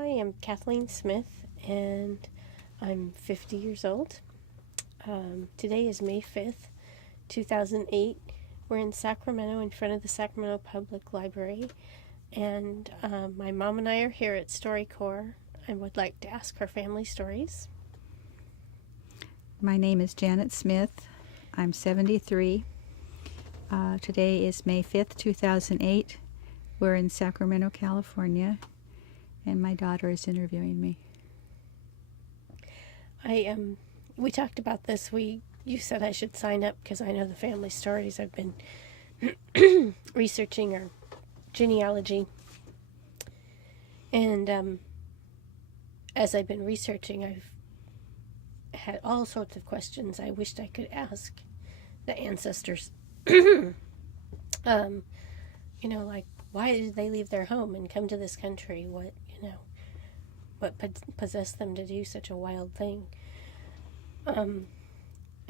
Hi, I'm Kathleen Smith, and I'm 50 years old. Today is May 5th, 2008. We're in Sacramento in front of the Sacramento Public Library, and my mom and I are here at StoryCorps and would like to ask her family stories. My name is Janett Smith. I'm 73. Today is May 5th, 2008. We're in Sacramento, California, and my daughter is interviewing me. We talked about this. You said I should sign up because I know the family stories. I've been researching our genealogy, and as I've been researching, I've had all sorts of questions I wished I could ask the ancestors. Like, why did they leave their home and come to this country? What possessed them to do such a wild thing? And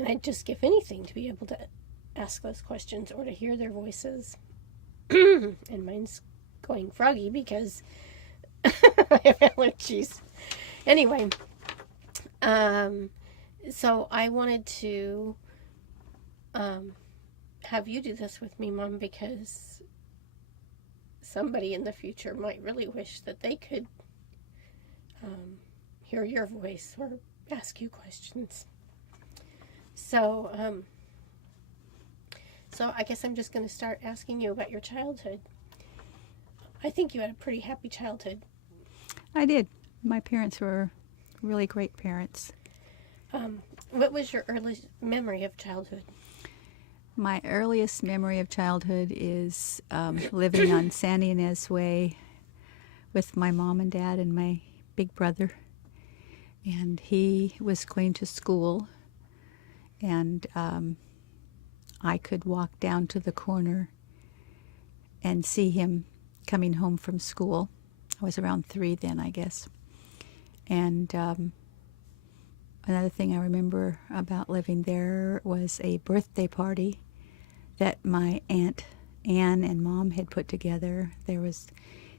I'd just give anything to be able to ask those questions or to hear their voices. And mine's going froggy because I have allergies. Anyway, so I wanted to have you do this with me, Mom, because somebody in the future might really wish that they could hear your voice or ask you questions. So I guess I'm just going to start asking you about your childhood. I think you had a pretty happy childhood. I did. My parents were really great parents. What was your earliest memory of childhood? My earliest memory of childhood is living on Sandy Inez Way with my mom and dad and my big brother. And he was going to school, and I could walk down to the corner and see him coming home from school. I was around 3 then, I guess. And another thing I remember about living there was a birthday party that my Aunt Anne and Mom had put together. There was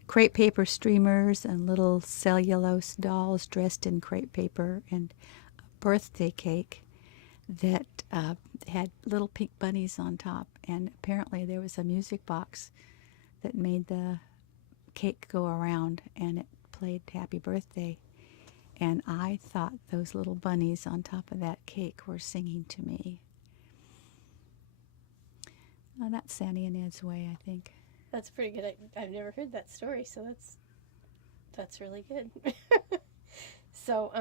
crepe paper streamers and little cellulose dolls dressed in crepe paper and a birthday cake that had little pink bunnies on top. And apparently there was a music box that made the cake go around, and it played Happy Birthday. And I thought those little bunnies on top of that cake were singing to me. That's Sandy and Ed's Way, I think. That's pretty good. I've never heard that story, so that's really good. So,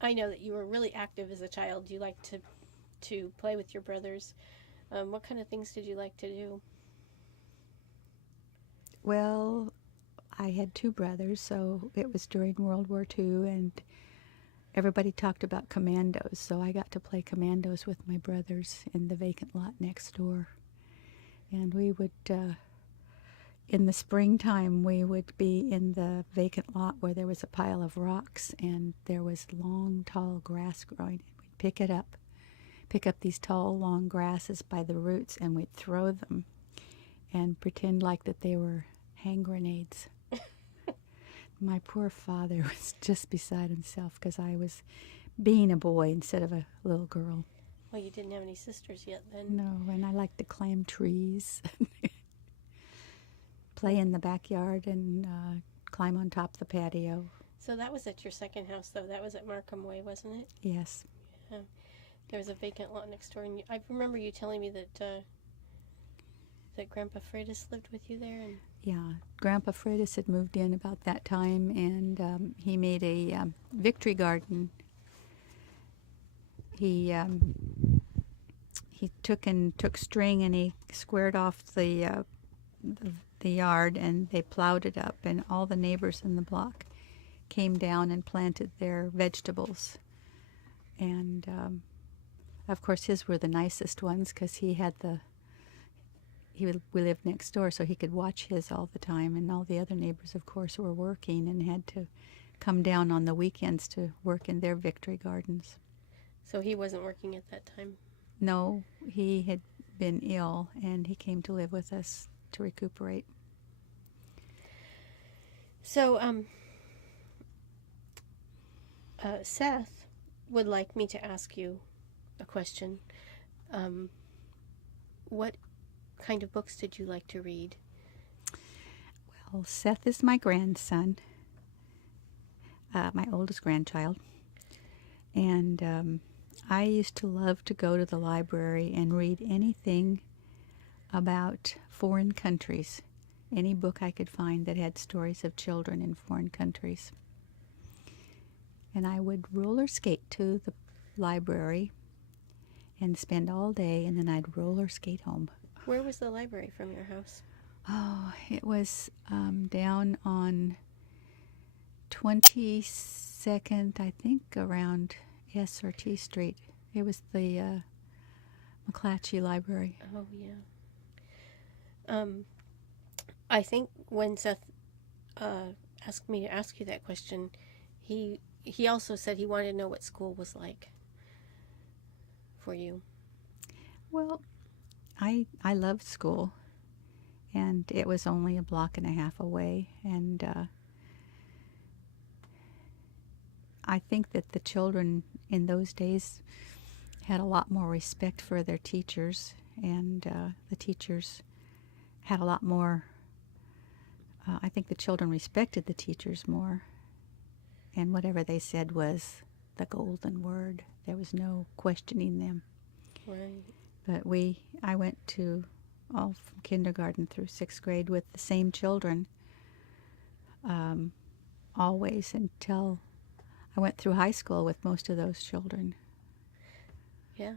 I know that you were really active as a child. You liked to play with your brothers. What kind of things did you like to do? Well, I had 2 brothers, so it was during World War II, and everybody talked about commandos, so I got to play commandos with my brothers in the vacant lot next door. And we would, in the springtime, we would be in the vacant lot where there was a pile of rocks, and there was long, tall grass growing. We'd pick up these tall, long grasses by the roots, and we'd throw them and pretend like that they were hand grenades. My poor father was just beside himself because I was being a boy instead of a little girl. Well, you didn't have any sisters yet then. No, and I liked to climb trees, play in the backyard, and climb on top of the patio. So that was at your second house, though. That was at Markham Way, wasn't it? Yes. Yeah. There was a vacant lot next door, and I remember you telling me that Grandpa Freitas lived with you there. And yeah, Grandpa Freitas had moved in about that time, and he made a victory garden. He took string and he squared off the yard, and they plowed it up, and all the neighbors in the block came down and planted their vegetables. And of course his were the nicest ones because we lived next door, so he could watch his all the time, and all the other neighbors, of course, were working and had to come down on the weekends to work in their victory gardens. So he wasn't working at that time? No, he had been ill, and he came to live with us to recuperate. So, Seth would like me to ask you a question. What kind of books did you like to read? Well, Seth is my grandson, my oldest grandchild. And I used to love to go to the library and read anything about foreign countries, any book I could find that had stories of children in foreign countries. And I would roller skate to the library and spend all day, and then I'd roller skate home. Where was the library from your house? Oh, it was down on 22nd, I think, around S or T Street. It was the McClatchy Library. Oh, yeah. I think when Seth asked me to ask you that question, he also said he wanted to know what school was like for you. Well, I loved school, and it was only a block and a half away, and I think that the children in those days had a lot more respect for their teachers, and the teachers had a lot more, I think the children respected the teachers more, and whatever they said was the golden word. There was no questioning them. Right. But I went to all from kindergarten through 6th grade with the same children, always, until I went through high school with most of those children. Yeah,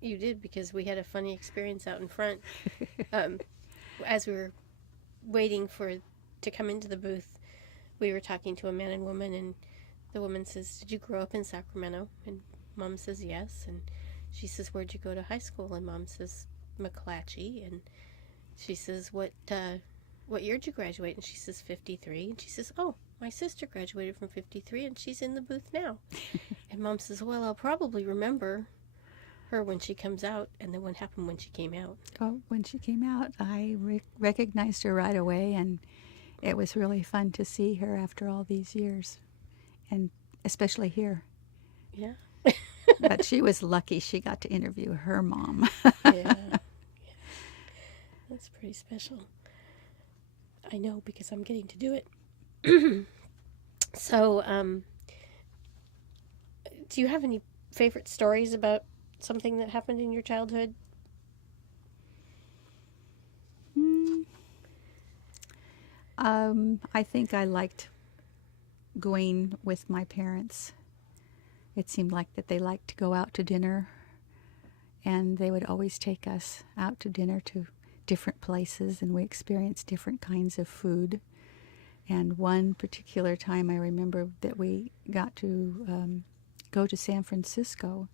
you did, because we had a funny experience out in front. As we were waiting to come into the booth, we were talking to a man and woman, and the woman says, "Did you grow up in Sacramento?" And Mom says, "Yes." And she says, "Where'd you go to high school?" And Mom says, "McClatchy." And she says, "What year did you graduate?" And she says, 53. And she says, "Oh, my sister graduated from 53, and she's in the booth now." And Mom says, "Well, I'll probably remember her when she comes out." And then what happened when she came out? Oh, when she came out, I recognized her right away, and it was really fun to see her after all these years, and especially here. Yeah. But she was lucky she got to interview her mom. Yeah. That's pretty special. I know, because I'm getting to do it. So, do you have any favorite stories about something that happened in your childhood? I think I liked going with my parents. It seemed like that they liked to go out to dinner, and they would always take us out to dinner to different places, and we experienced different kinds of food. And one particular time I remember that we got to go to San Francisco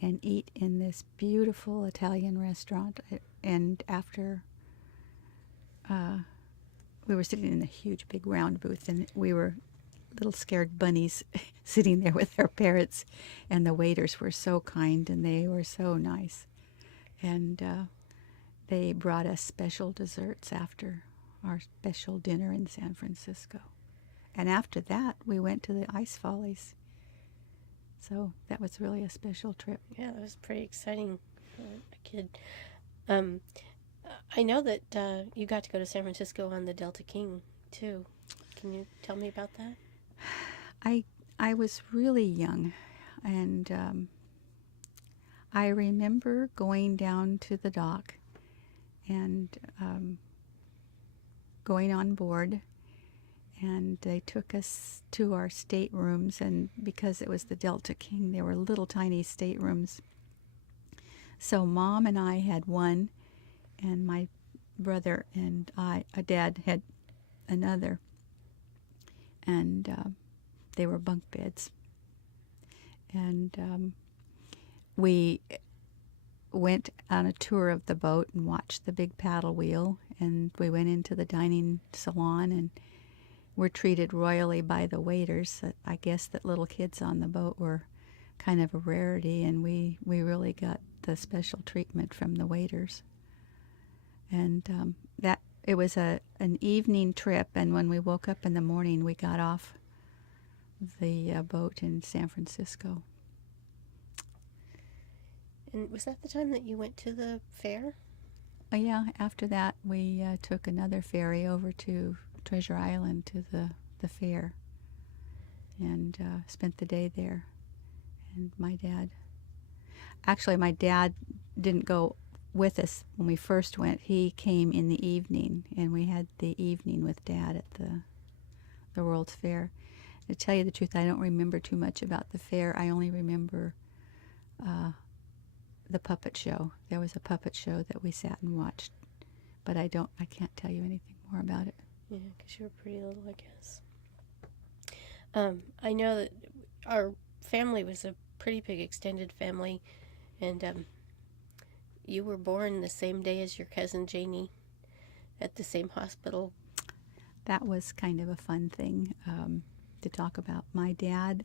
and eat in this beautiful Italian restaurant. And after we were sitting in a huge big round booth, and we were little scared bunnies sitting there with our parrots, and the waiters were so kind and they were so nice, and they brought us special desserts after our special dinner in San Francisco. And after that we went to the ice follies, so that was really a special trip. Yeah, that was pretty exciting for a kid. I know that you got to go to San Francisco on the Delta King too. Can you tell me about that? I was really young, and I remember going down to the dock and going on board, and they took us to our staterooms, and because it was the Delta King, there were little tiny staterooms. So Mom and I had one, and my brother and Dad had another, and they were bunk beds. And we went on a tour of the boat and watched the big paddle wheel, and we went into the dining salon and were treated royally by the waiters. I guess that little kids on the boat were kind of a rarity, and we really got the special treatment from the waiters. And it was an evening trip, and when we woke up in the morning, we got off the boat in San Francisco. And was that the time that you went to the fair? Yeah, after that, we took another ferry over to Treasure Island to the fair and spent the day there. And my dad didn't go with us when we first went. He came in the evening, and we had the evening with Dad at the World's Fair. To tell you the truth, I don't remember too much about the fair. I only remember the puppet show. There was a puppet show that we sat and watched, but I can't tell you anything more about it. Yeah, because you were pretty little, I guess. I know that our family was a pretty big extended family, and you were born the same day as your cousin Janie at the same hospital. That was kind of a fun thing to talk about. My dad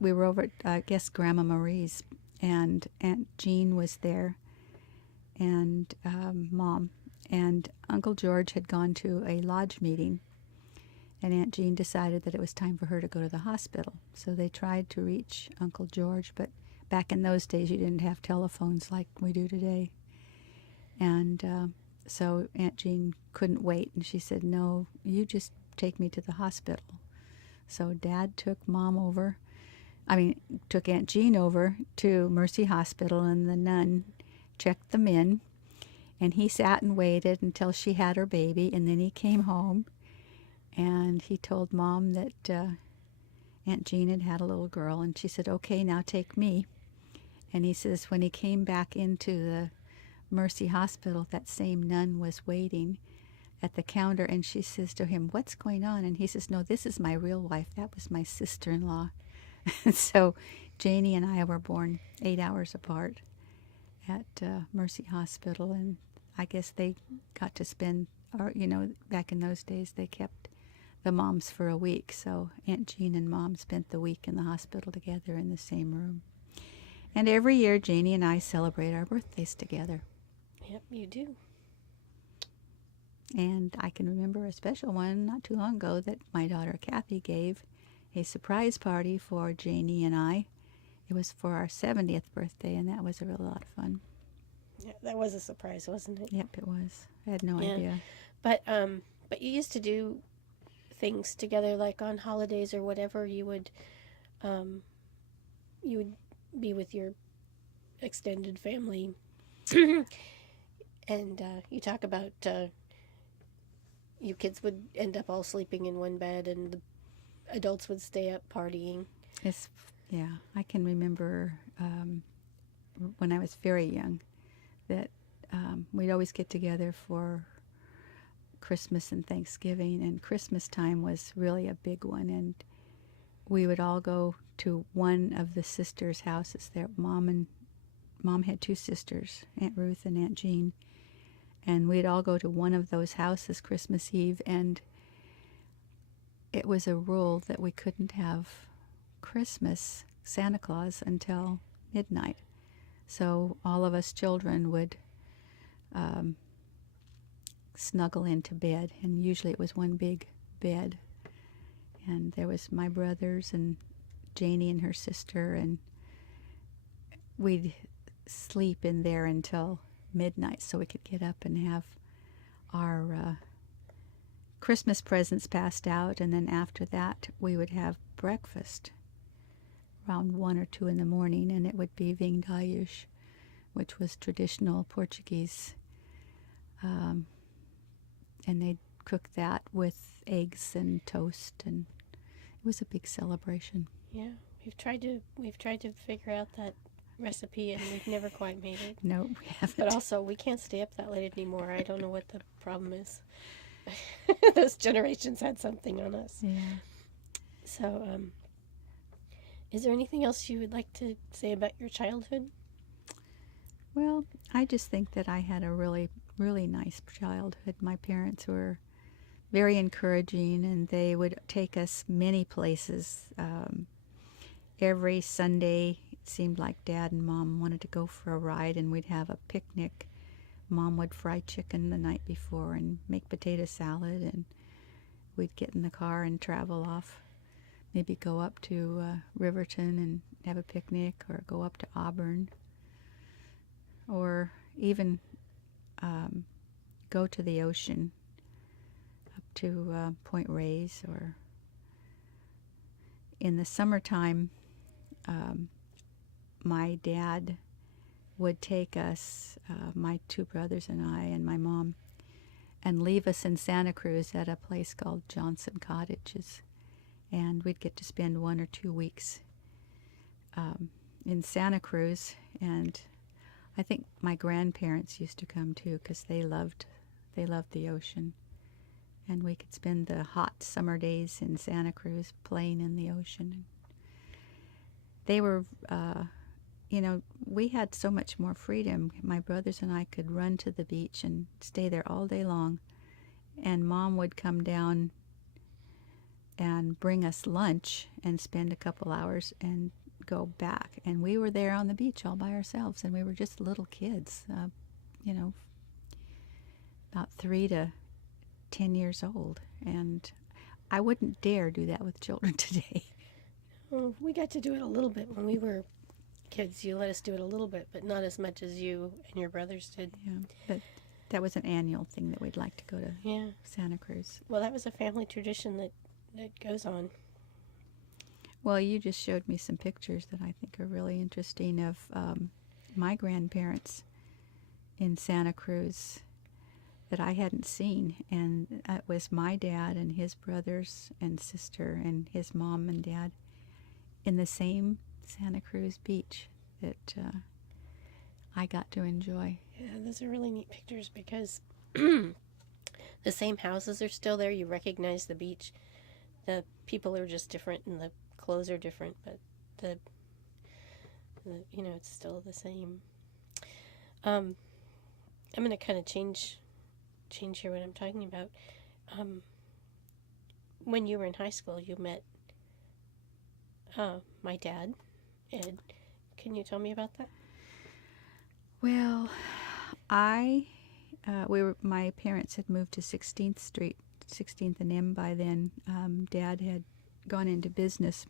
we were over at, I guess, Grandma Marie's, and Aunt Jean was there, and Mom. And Uncle George had gone to a lodge meeting, and Aunt Jean decided that it was time for her to go to the hospital. So they tried to reach Uncle George, but back in those days you didn't have telephones like we do today. And so Aunt Jean couldn't wait, and she said, "No, you just take me to the hospital." So Dad took took Aunt Jean over to Mercy Hospital, and the nun checked them in, and he sat and waited until she had her baby, and then he came home, and he told Mom that Aunt Jean had had a little girl, and she said, "Okay, now take me." And he says when he came back into the Mercy Hospital, that same nun was waiting at the counter, and she says to him, "What's going on?" And he says, "No, this is my real wife. That was my sister-in-law." So Janie and I were born 8 hours apart at Mercy Hospital, and I guess they got to spend, or back in those days they kept the moms for a week, so Aunt Jean and Mom spent the week in the hospital together in the same room. And every year Janie and I celebrate our birthdays together. Yep, you do. And I can remember a special one not too long ago that my daughter Kathy gave a surprise party for Janie and I. It was for our 70th birthday, and that was a real lot of fun. Yeah, that was a surprise, wasn't it? Yep, it was. I had no idea. But you used to do things together, like on holidays or whatever. You would be with your extended family, and you talk about you kids would end up all sleeping in one bed, and the adults would stay up partying. Yeah, I can remember when I was very young that we'd always get together for Christmas and Thanksgiving, and Christmas time was really a big one, and we would all go to one of the sisters' houses there. Mom had two sisters, Aunt Ruth and Aunt Jean, and we'd all go to one of those houses Christmas Eve, and it was a rule that we couldn't have Christmas, Santa Claus, until midnight. So all of us children would snuggle into bed, and usually it was one big bed. And there was my brothers and Janie and her sister, and we'd sleep in there until midnight so we could get up and have our Christmas presents passed out, and then after that we would have breakfast around 1 or 2 in the morning, and it would be vingdalhos, which was traditional Portuguese, and they'd cook that with eggs and toast, and it was a big celebration. Yeah, we've tried to figure out that recipe, and we've never quite made it. No, we haven't. But also, we can't stay up that late anymore. I don't know what the problem is. Those generations had something on us. Yeah. So, is there anything else you would like to say about your childhood? Well, I just think that I had a really, really nice childhood. My parents were very encouraging, and they would take us many places. Every Sunday seemed like Dad and Mom wanted to go for a ride, and we'd have a picnic. Mom would fry chicken the night before and make potato salad, and we'd get in the car and travel off. Maybe go up to Riverton and have a picnic, or go up to Auburn, or even go to the ocean, up to Point Reyes. Or in the summertime, my dad would take us, my two brothers and I and my mom, and leave us in Santa Cruz at a place called Johnson Cottages. And we'd get to spend 1 or 2 weeks in Santa Cruz. And I think my grandparents used to come too, because they loved the ocean. And we could spend the hot summer days in Santa Cruz playing in the ocean. They were, we had so much more freedom. My brothers and I could run to the beach and stay there all day long. And Mom would come down and bring us lunch and spend a couple hours and go back. And we were there on the beach all by ourselves, and we were just little kids, about 3 to 10 years old. And I wouldn't dare do that with children today. Well, we got to do it a little bit when we were kids. You let us do it a little bit, but not as much as you and your brothers did. Yeah, but that was an annual thing that we'd like to go to Santa Cruz. Well, that was a family tradition that goes on. Well, you just showed me some pictures that I think are really interesting of my grandparents in Santa Cruz that I hadn't seen. And it was my dad and his brothers and sister and his mom and dad in the same Santa Cruz beach that I got to enjoy. Yeah, those are really neat pictures because the same houses are still there. You recognize the beach. The people are just different and the clothes are different, but the it's still the same. I'm going to kind of change here what I'm talking about. When you were in high school, you met my dad, Ed. Can you tell me about that? Well, my parents had moved to 16th Street, 16th and M by then. Dad had gone into business,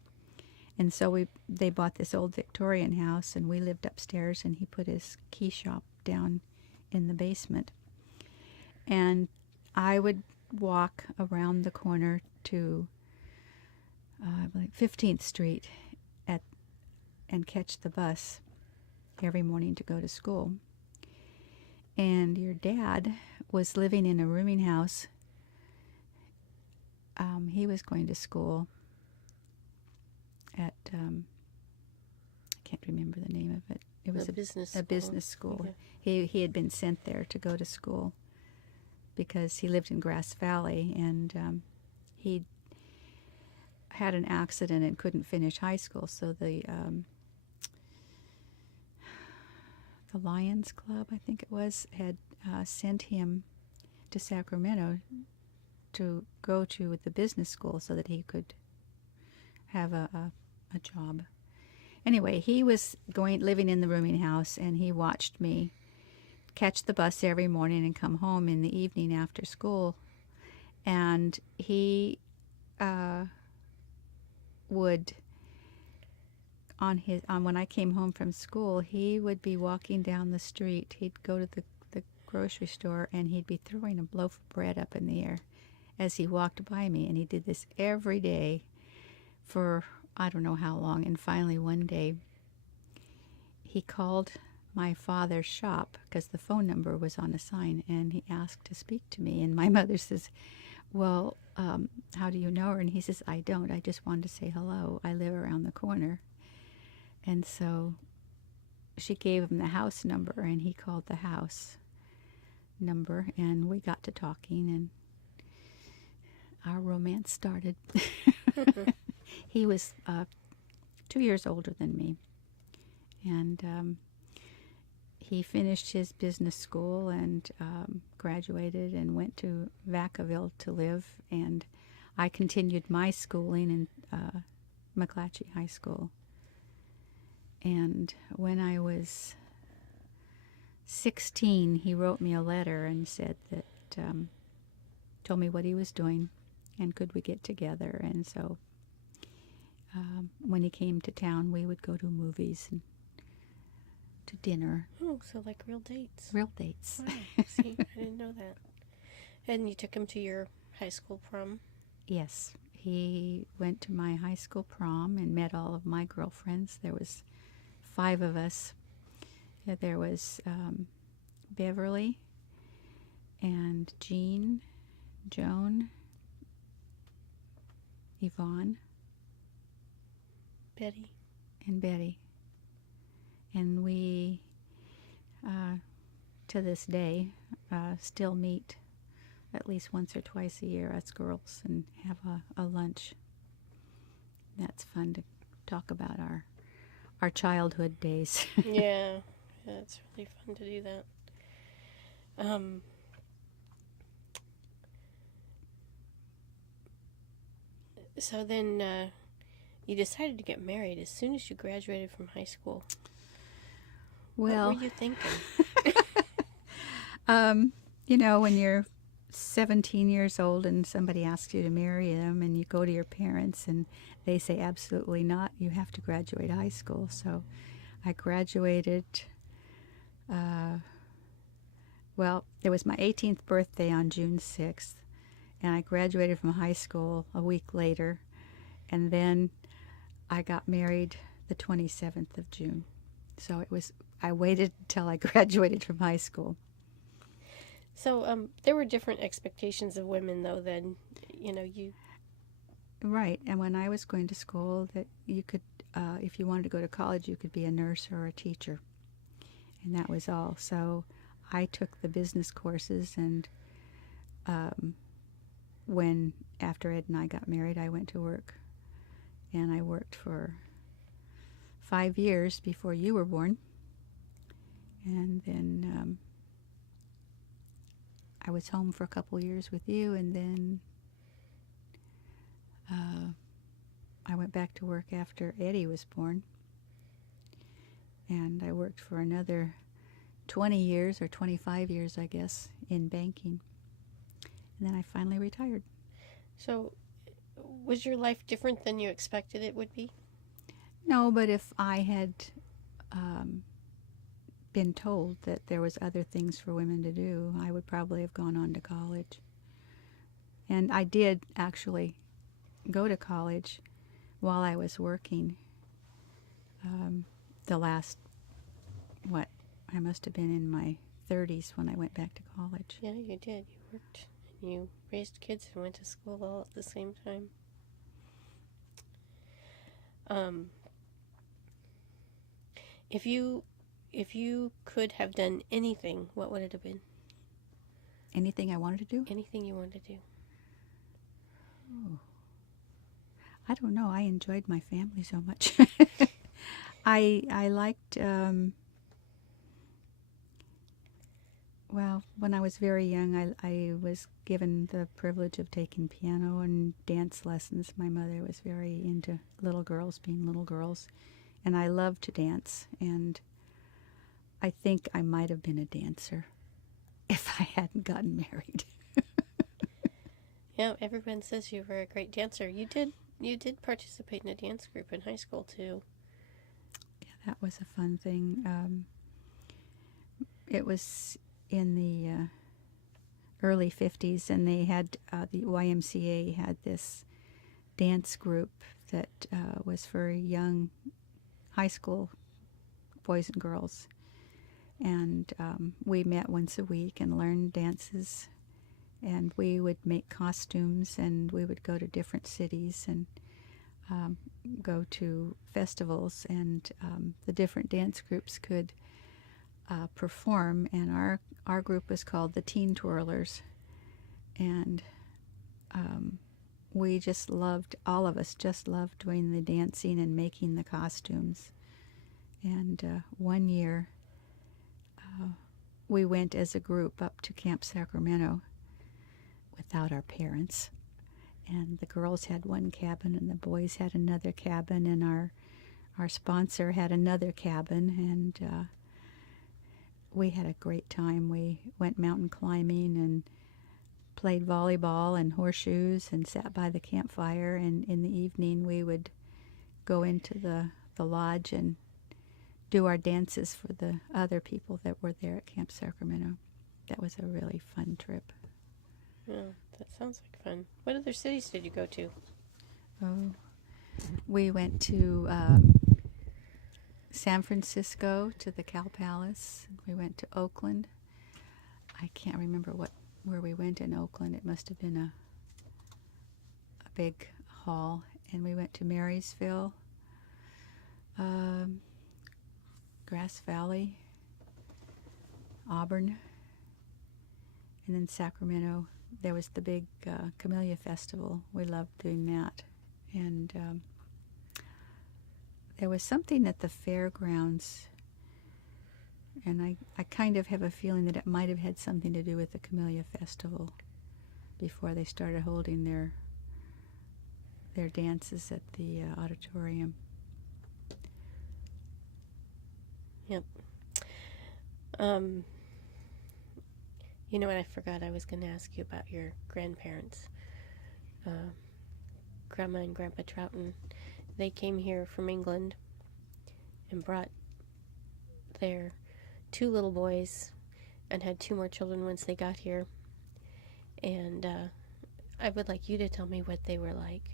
and so they bought this old Victorian house, and we lived upstairs, and he put his key shop down in the basement. And I would walk around the corner to 15th Street and catch the bus every morning to go to school. And your dad was living in a rooming house. He was going to school at, I can't remember the name of it. It was a business school. Yeah. He had been sent there to go to school because he lived in Grass Valley, and he had an accident and couldn't finish high school. So the Lions Club, I think it was, had sent him to Sacramento to go to the business school so that he could have a job. Anyway, he was living in the rooming house, and he watched me catch the bus every morning and come home in the evening after school. And he would, when I came home from school, he would be walking down the street. He'd go to the grocery store, and he'd be throwing a loaf of bread up in the air as he walked by me. And he did this every day for I don't know how long. And finally one day he called my father's shop because the phone number was on a sign, and he asked to speak to me. And my mother says, well, how do you know her? And he says, I don't. I just wanted to say hello. I live around the corner. And so she gave him the house number, and he called the house number, and we got to talking, and our romance started. He was 2 years older than me, and he finished his business school and graduated and went to Vacaville to live, and I continued my schooling in McClatchy High School. And when I was 16, he wrote me a letter and said that, told me what he was doing and could we get together. And so when he came to town, we would go to movies and to dinner. Oh, so like real dates. Real dates. Wow. See, I didn't know that. And you took him to your high school prom? Yes. He went to my high school prom and met all of my girlfriends. There was 5 of us. Yeah, there was Beverly and Jean, Joan, Yvonne, Betty. and Betty. And we, to this day, still meet at least once or twice a year, us girls, and have a lunch. That's fun to talk about our childhood days. Yeah, it's really fun to do that. So then you decided to get married as soon as you graduated from high school. Well, what were you thinking? you know, when you're 17 years old and somebody asks you to marry them and you go to your parents and they say absolutely not, you have to graduate high school. So I graduated, well, it was my 18th birthday on June 6th, and I graduated from high school a week later, and then I got married the 27th of June. So I waited until I graduated from high school. So there were different expectations of women, though, than, you... Right, and when I was going to school, that you could, if you wanted to go to college, you could be a nurse or a teacher, and that was all. So I took the business courses, and after Ed and I got married, I went to work, and I worked for 5 years before you were born, and then I was home for a couple years with you, and then I went back to work after Eddie was born, and I worked for another 20 years or 25 years, I guess, in banking, and then I finally retired. So was your life different than you expected it would be? No, but if I had been told that there was other things for women to do, I would probably have gone on to college. And I did actually go to college while I was working. The last, I must have been in my 30s when I went back to college. Yeah, you did. You worked and you raised kids and went to school all at the same time. If you could have done anything, what would it have been? Anything I wanted to do? Anything you wanted to do. Oh. I don't know. I enjoyed my family so much. I liked, when I was very young, I was given the privilege of taking piano and dance lessons. My mother was very into little girls being little girls, and I loved to dance, and I think I might have been a dancer if I hadn't gotten married. Yeah, everyone says you were a great dancer. You did participate in a dance group in high school, too. Yeah, that was a fun thing. It was in the early 50s, and they had, the YMCA had this dance group that was for young high school boys and girls. And we met once a week and learned dances, and we would make costumes, and we would go to different cities and go to festivals, and the different dance groups could perform, and our group was called the Teen Twirlers, and we just loved, all of us just loved doing the dancing and making the costumes. And one year we went as a group up to Camp Sacramento without our parents, and the girls had one cabin and the boys had another cabin, and our sponsor had another cabin, and we had a great time. We went mountain climbing and played volleyball and horseshoes and sat by the campfire, and in the evening we would go into the lodge and do our dances for the other people that were there at Camp Sacramento. That was a really fun trip. Oh, that sounds like fun. What other cities did you go to? Oh, we went to San Francisco, to the Cal Palace. We went to Oakland. I can't remember where we went in Oakland. It must have been a big hall. And we went to Marysville, Grass Valley, Auburn, and then Sacramento. There was the big Camellia Festival. We loved doing that. And there was something at the fairgrounds, and I kind of have a feeling that it might have had something to do with the Camellia Festival before they started holding their dances at the auditorium. Yep. You know what, I forgot I was going to ask you about your grandparents. Grandma and Grandpa Troughton, they came here from England and brought their 2 little boys and had 2 more children once they got here. And I would like you to tell me what they were like.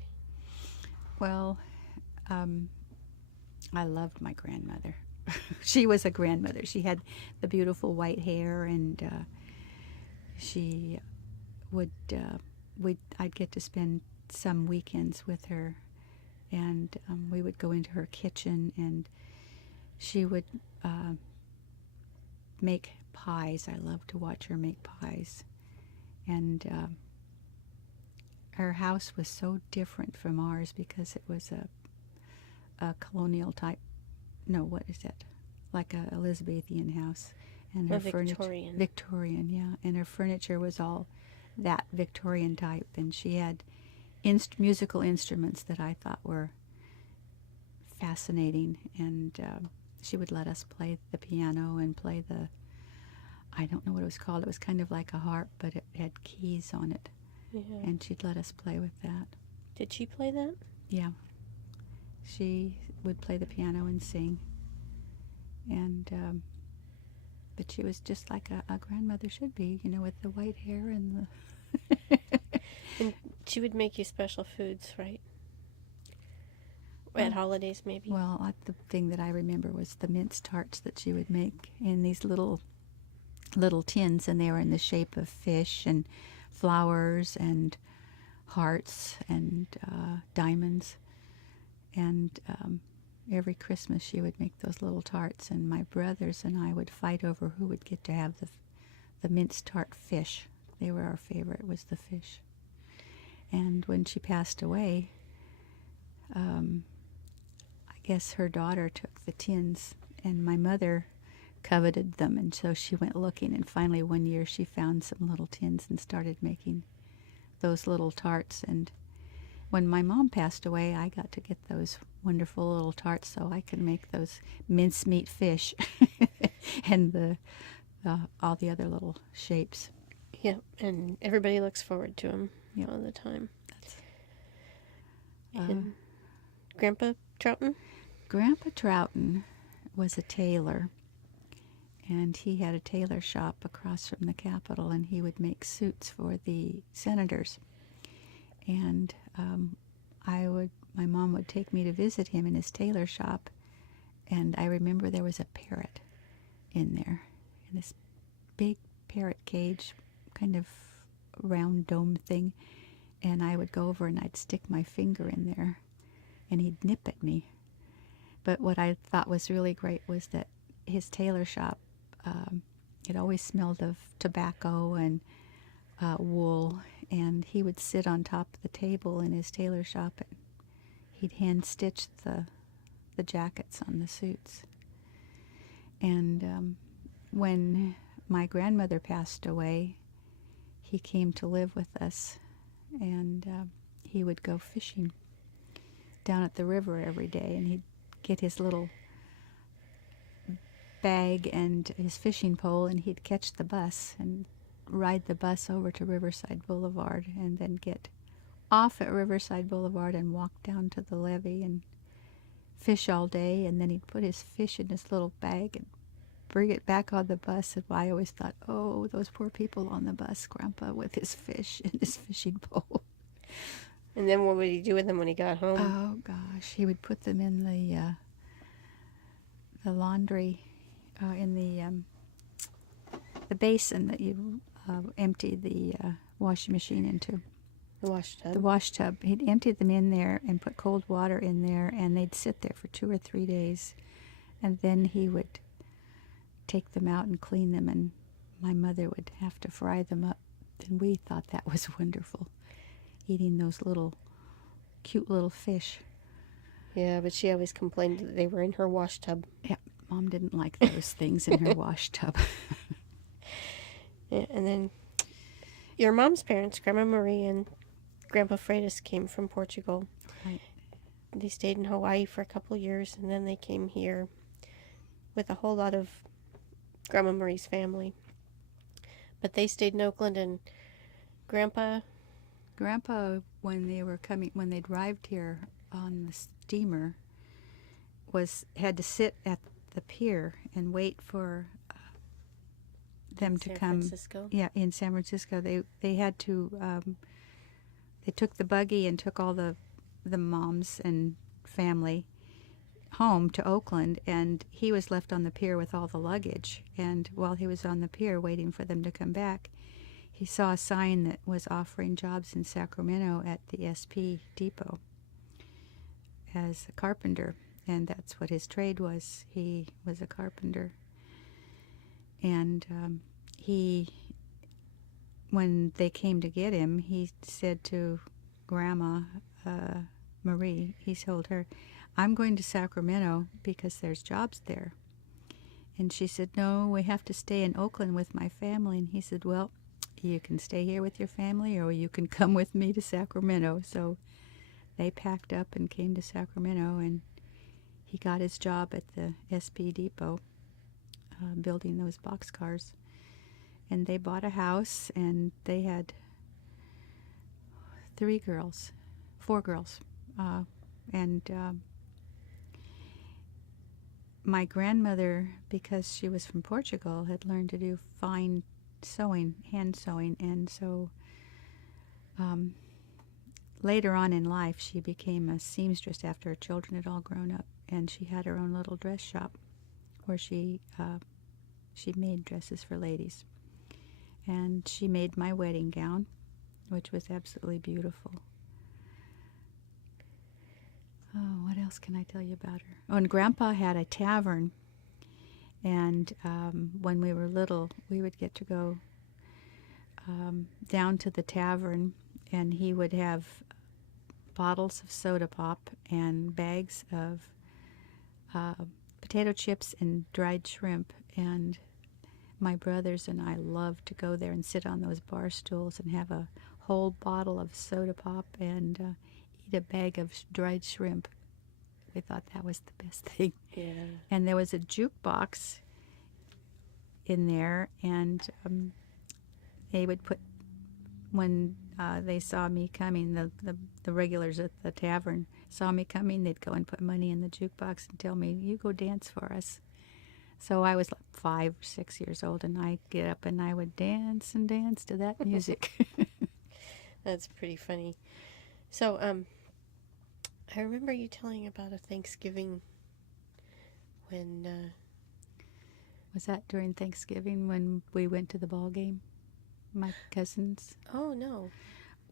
Well, I loved my grandmother. She was a grandmother. She had the beautiful white hair, and she would, I'd get to spend some weekends with her, and we would go into her kitchen, and she would make pies. I loved to watch her make pies. And her house was so different from ours because it was a colonial type. No, what is that? Like a Elizabethan house. And her Victorian. Victorian, yeah. And her furniture was all that Victorian type. And she had musical instruments that I thought were fascinating. And she would let us play the piano and play I don't know what it was called. It was kind of like a harp, but it had keys on it. Yeah. And she'd let us play with that. Did she play that? Yeah. She would play the piano and sing. And but she was just like a grandmother should be, with the white hair and the... And she would make you special foods, right? At holidays, maybe? Well, the thing that I remember was the mince tarts that she would make in these little tins, and they were in the shape of fish and flowers and hearts and diamonds. And every Christmas she would make those little tarts, and my brothers and I would fight over who would get to have the mince tart fish. They were our favorite, was the fish. And when she passed away, I guess her daughter took the tins, and my mother coveted them, and so she went looking, and finally one year she found some little tins and started making those little tarts. And when my mom passed away, I got to get those wonderful little tarts so I could make those mincemeat fish and all the other little shapes. Yeah, and everybody looks forward to them all the time. And Grandpa Troughton? Grandpa Troughton was a tailor, and he had a tailor shop across from the Capitol, and he would make suits for the senators. And my mom would take me to visit him in his tailor shop, and I remember there was a parrot in there, in this big parrot cage, kind of round dome thing, and I would go over and I'd stick my finger in there, and he'd nip at me. But what I thought was really great was that his tailor shop, it always smelled of tobacco and wool, and he would sit on top of the table in his tailor shop, and he'd hand stitch the jackets on the suits. And when my grandmother passed away, he came to live with us, and he would go fishing down at the river every day, and he'd get his little bag and his fishing pole, and he'd catch the bus and ride the bus over to Riverside Boulevard and then get off at Riverside Boulevard and walk down to the levee and fish all day, and then he'd put his fish in his little bag and bring it back on the bus. And I always thought, oh, those poor people on the bus, Grandpa with his fish and his fishing pole. And then what would he do with them when he got home? Oh gosh, he would put them in the laundry, in the basin that you empty the washing machine into. The wash tub. The wash tub. He'd empty them in there and put cold water in there, and they'd sit there for 2 or 3 days, and then he would take them out and clean them, and my mother would have to fry them up. And we thought that was wonderful, eating those little cute little fish. Yeah, but she always complained that they were in her wash tub. Yeah, Mom didn't like those things in her wash tub. Yeah, and then your mom's parents, Grandma Marie and Grandpa Freitas, came from Portugal. Right. They stayed in Hawaii for a couple of years, and then they came here with a whole lot of Grandma Marie's family. But they stayed in Oakland, and Grandpa, when they'd arrived here on the steamer, had to sit at the pier and wait for them to come. Francisco. Yeah, in San Francisco. They had to. They took the buggy and took all the moms and family home to Oakland, and he was left on the pier with all the luggage. And while he was on the pier waiting for them to come back, he saw a sign that was offering jobs in Sacramento at the SP depot as a carpenter, and that's what his trade was. He was a carpenter. And when they came to get him, he said to Grandma Marie, he told her, I'm going to Sacramento because there's jobs there. And she said, no, we have to stay in Oakland with my family. And he said, well, you can stay here with your family or you can come with me to Sacramento. So they packed up and came to Sacramento, and he got his job at the SP depot, building those boxcars. And they bought a house, and they had 4 girls. My grandmother, because she was from Portugal, had learned to do fine sewing, hand sewing, and so later on in life she became a seamstress after her children had all grown up, and she had her own little dress shop where she made dresses for ladies. And she made my wedding gown, which was absolutely beautiful. Oh, what else can I tell you about her? Oh, and Grandpa had a tavern, and when we were little, we would get to go down to the tavern, and he would have bottles of soda pop and bags of potato chips and dried shrimp, and my brothers and I loved to go there and sit on those bar stools and have a whole bottle of soda pop and eat a bag of dried shrimp. We thought that was the best thing. Yeah. And there was a jukebox in there, and they would put, when they saw me coming, the regulars at the tavern saw me coming, they'd go and put money in the jukebox and tell me, you go dance for us. So I was like 5 or 6 years old, and I'd get up and I would dance and dance to that music. That's pretty funny. So, I remember you telling about a Thanksgiving when... Was that during Thanksgiving when we went to the ball game? My cousins? Oh, no.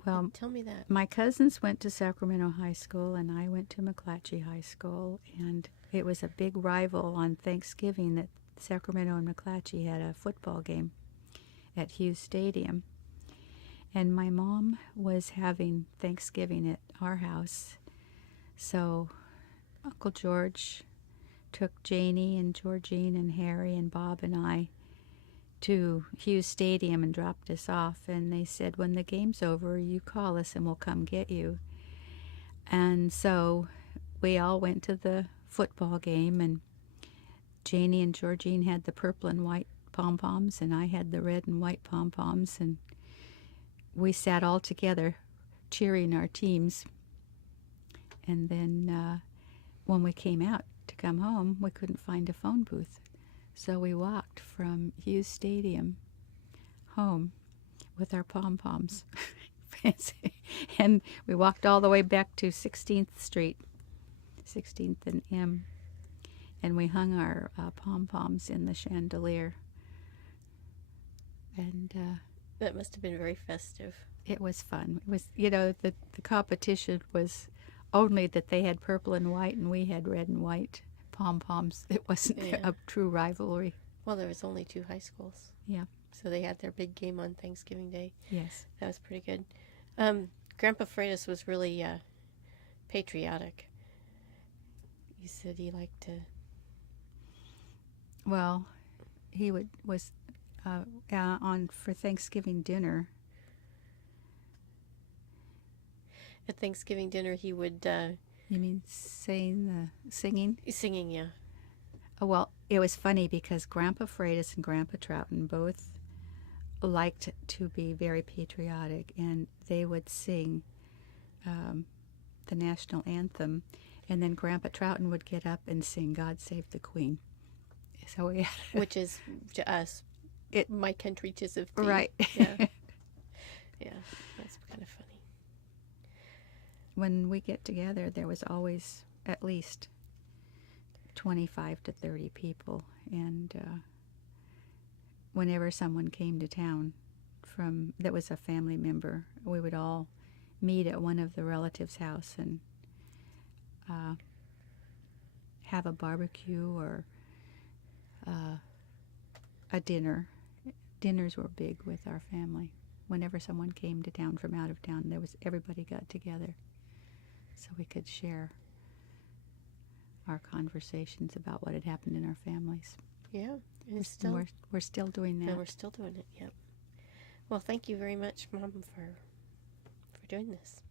Well, tell me that. My cousins went to Sacramento High School, and I went to McClatchy High School, and it was a big rival on Thanksgiving that Sacramento and McClatchy had a football game at Hughes Stadium. And my mom was having Thanksgiving at our house. So Uncle George took Janie and Georgine and Harry and Bob and I to Hughes Stadium and dropped us off. And they said, when the game's over, you call us and we'll come get you. And so we all went to the football game, and Janie and Georgine had the purple and white Pom Poms, and I had the red and white Pom Poms, and we sat all together cheering our teams. And then when we came out to come home, we couldn't find a phone booth. So we walked from Hughes Stadium home with our Pom Poms. And we walked all the way back to 16th Street, 16th and M. And we hung our Pom Poms in the chandelier. And That must have been very festive. it was fun. It was, the competition was only that they had purple and white and we had red and white Pom Poms. It wasn't a true rivalry. Well, there was only 2 high schools. Yeah. So they had their big game on Thanksgiving Day. Yes. That was pretty good. Grandpa Freitas was really patriotic. He said he liked to... Well, he was on for Thanksgiving dinner. At Thanksgiving dinner, he would... You mean singing? Singing, yeah. Oh, well, it was funny because Grandpa Fraitis and Grandpa Troughton both liked to be very patriotic, and they would sing the national anthem, and then Grandpa Troughton would get up and sing God Save the Queen. So we had Which is, to us, My Country 'Tis of Thee. Right. Yeah. Yeah, that's kind of funny. When we get together, there was always at least 25 to 30 people, and whenever someone came to town that was a family member, we would all meet at one of the relatives' house and have a barbecue or a dinner. Dinners were big with our family. Whenever someone came to town from out of town, everybody got together so we could share our conversations about what had happened in our families. Yeah, and we're still doing that. And we're still doing it, yep. Well, thank you very much, Mom, for doing this.